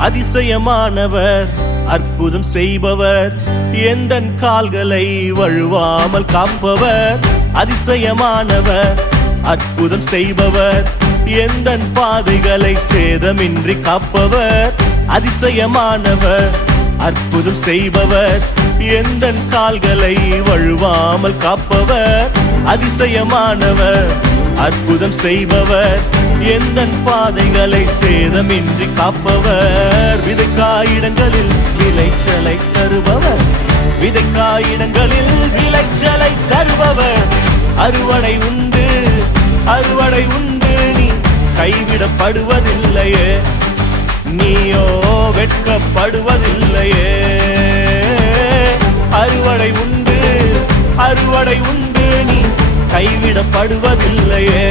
அதிசயமானவர் அற்புதம் செய்பவர் எந்தன் கால்களை வழுவாமல் காப்பவர் அதிசயமானவர் அற்புதம் செய்பவர் எந்தன் பாதைகளை சேதமின்றி காப்பவர் அதிசயமானவர் அற்புதம் செய்பவர் எந்தன் கால்களை வழுவாமல் காப்பவர் அதிசயமானவர் அற்புதம் செய்பவர் எந்தன் பாதைகளை சேதமின்றி காப்பவர் விதைக்காயிடங்களில் விளைச்சலை தருபவர் விதைக்காயிடங்களில் விளைச்சலை தருபவர் அறுவடை உண்டு அறுவடை உண்டு நீ கைவிடப்படுவதில்லையே நீயோ வெட்கப்படுவதில்லையே அறுவடை உண்டு அறுவடை உண்டு நீ கைவிடப்படுவதில்லையே